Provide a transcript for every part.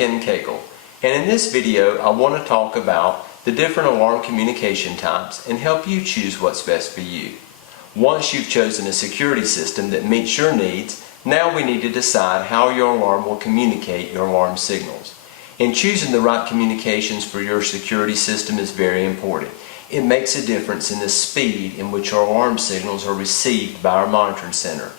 and in this video I want to talk about the different alarm communication types and help you choose what's best for you. Once you've chosen a security system that meets your needs, now we need to decide how your alarm will communicate your alarm signals. And choosing the right communications for your security system is very important. It makes a difference in the speed in which our alarm signals are received by our monitoring center.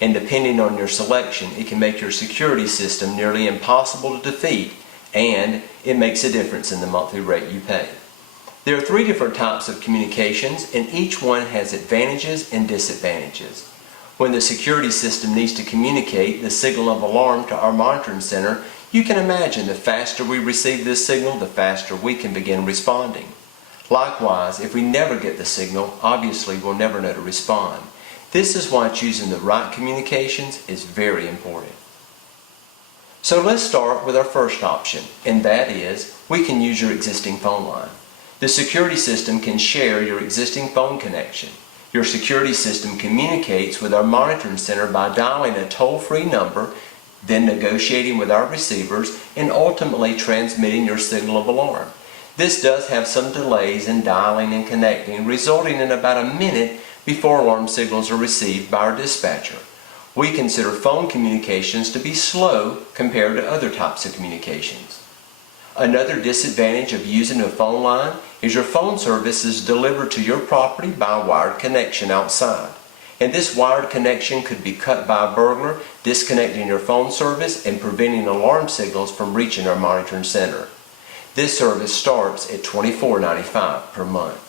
And depending on your selection, it can make your security system nearly impossible to defeat, and it makes a difference in the monthly rate you pay. There are three different types of communications, and each one has advantages and disadvantages. When the security system needs to communicate the signal of alarm to our monitoring center, you can imagine the faster we receive this signal, the faster we can begin responding. Likewise, if we never get the signal, obviously we'll never know to respond. This is why choosing the right communications is very important. So let's start with our first option, and that is we can use your existing phone line. The security system can share your existing phone connection. Your security system communicates with our monitoring center by dialing a toll-free number, then negotiating with our receivers, and ultimately transmitting your signal of alarm. This does have some delays in dialing and connecting, resulting in about a minute before alarm signals are received by our dispatcher. We consider phone communications to be slow compared to other types of communications. Another disadvantage of using a phone line is your phone service is delivered to your property by a wired connection outside. And this wired connection could be cut by a burglar, disconnecting your phone service and preventing alarm signals from reaching our monitoring center. This service starts at $24.95 per month.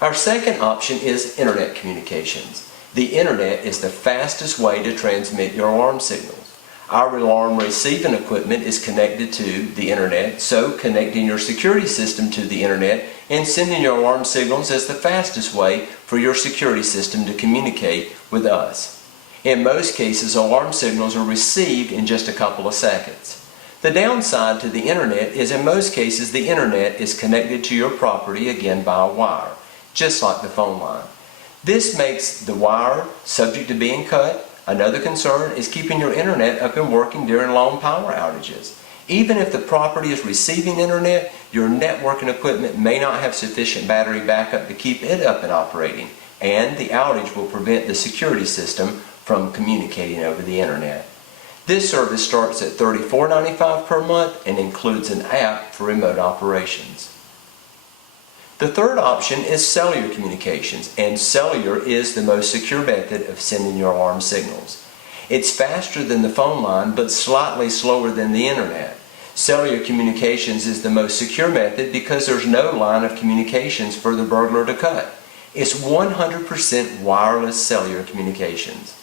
Our second option is Internet communications. The Internet is the fastest way to transmit your alarm signals. Our alarm receiving equipment is connected to the Internet, so connecting your security system to the Internet and sending your alarm signals is the fastest way for your security system to communicate with us. In most cases, alarm signals are received in just a couple of seconds. The downside to the Internet is in most cases the Internet is connected to your property again by a wire, just like the phone line. This makes the wire subject to being cut. Another concern is keeping your Internet up and working during long power outages. Even if the property is receiving Internet, your networking equipment may not have sufficient battery backup to keep it up and operating, and the outage will prevent the security system from communicating over the Internet. This service starts at $34.95 per month and includes an app for remote operations. The third option is cellular communications, and cellular is the most secure method of sending your alarm signals. It's faster than the phone line, but slightly slower than the Internet. Cellular communications is the most secure method because there's no line of communications for the burglar to cut. It's 100% wireless cellular communications.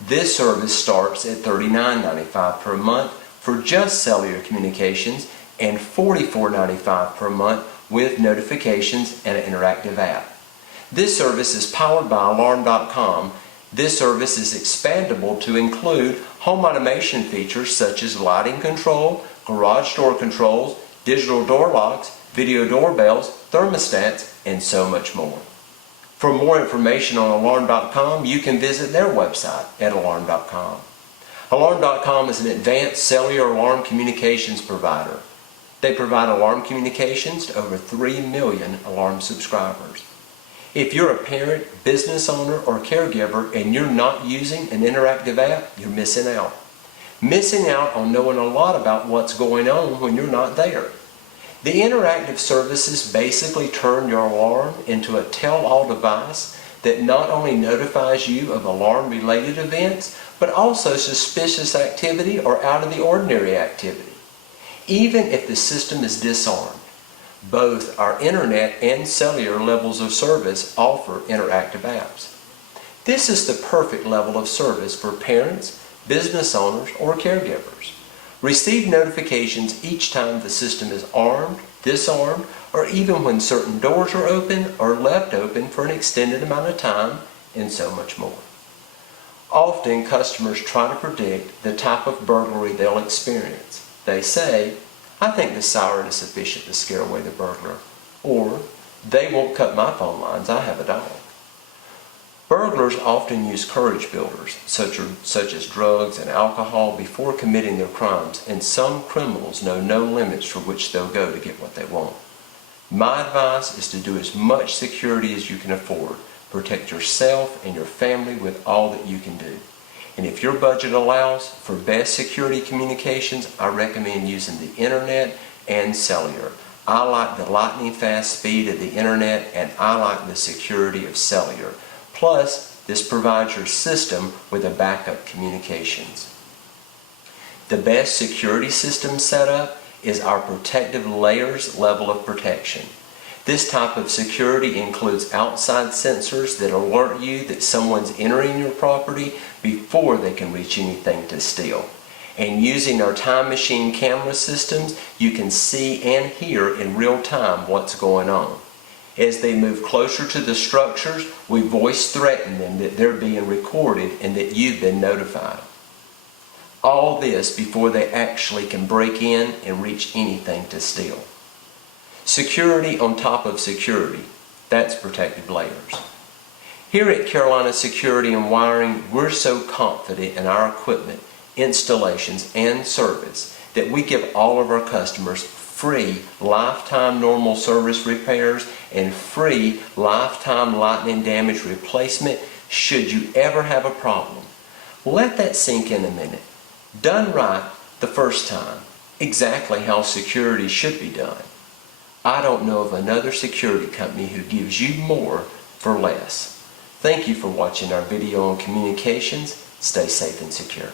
This service starts at $39.95 per month for just cellular communications and $44.95 per month with notifications and an interactive app. This service is powered by Alarm.com. This service is expandable to include home automation features such as lighting control, garage door controls, digital door locks, video doorbells, thermostats, and so much more. For more information on Alarm.com, you can visit their website at Alarm.com. Alarm.com is an advanced cellular alarm communications provider. They provide alarm communications to over 3 million alarm subscribers. If you're a parent, business owner, or caregiver and you're not using an interactive app, you're missing out. Missing out on knowing a lot about what's going on when you're not there. The interactive services basically turn your alarm into a tell-all device that not only notifies you of alarm-related events, but also suspicious activity or out-of-the-ordinary activity. Even if the system is disarmed, both our Internet and cellular levels of service offer interactive apps. This is the perfect level of service for parents, business owners, or caregivers. Receive notifications each time the system is armed, disarmed, or even when certain doors are open or left open for an extended amount of time, and so much more. Often customers try to predict the type of burglary they'll experience. They say, "I think the siren is sufficient to scare away the burglar," or "They won't cut my phone lines, I have a dog." Burglars often use courage builders, such as drugs and alcohol, before committing their crimes, and some criminals know no limits for which they'll go to get what they want. My advice is to do as much security as you can afford. Protect yourself and your family with all that you can do. And if your budget allows, for best security communications, I recommend using the internet and cellular. I like the lightning fast speed of the internet, and I like the security of cellular. Plus, this provides your system with a backup communications. The best security system setup is our protective layers level of protection. This type of security includes outside sensors that alert you that someone's entering your property before they can reach anything to steal. And using our time machine camera systems, you can see and hear in real time what's going on. As they move closer to the structures, we voice threaten them that they're being recorded and that you've been notified. All this before they actually can break in and reach anything to steal. Security on top of security, that's protective layers. Here at Carolina Security and Wiring, we're so confident in our equipment, installations, and service that we give all of our customers free lifetime normal service repairs and free lifetime lightning damage replacement should you ever have a problem. Let that sink in a minute. Done right the first time, exactly how security should be done. I don't know of another security company who gives you more for less. Thank you for watching our video on communications. Stay safe and secure.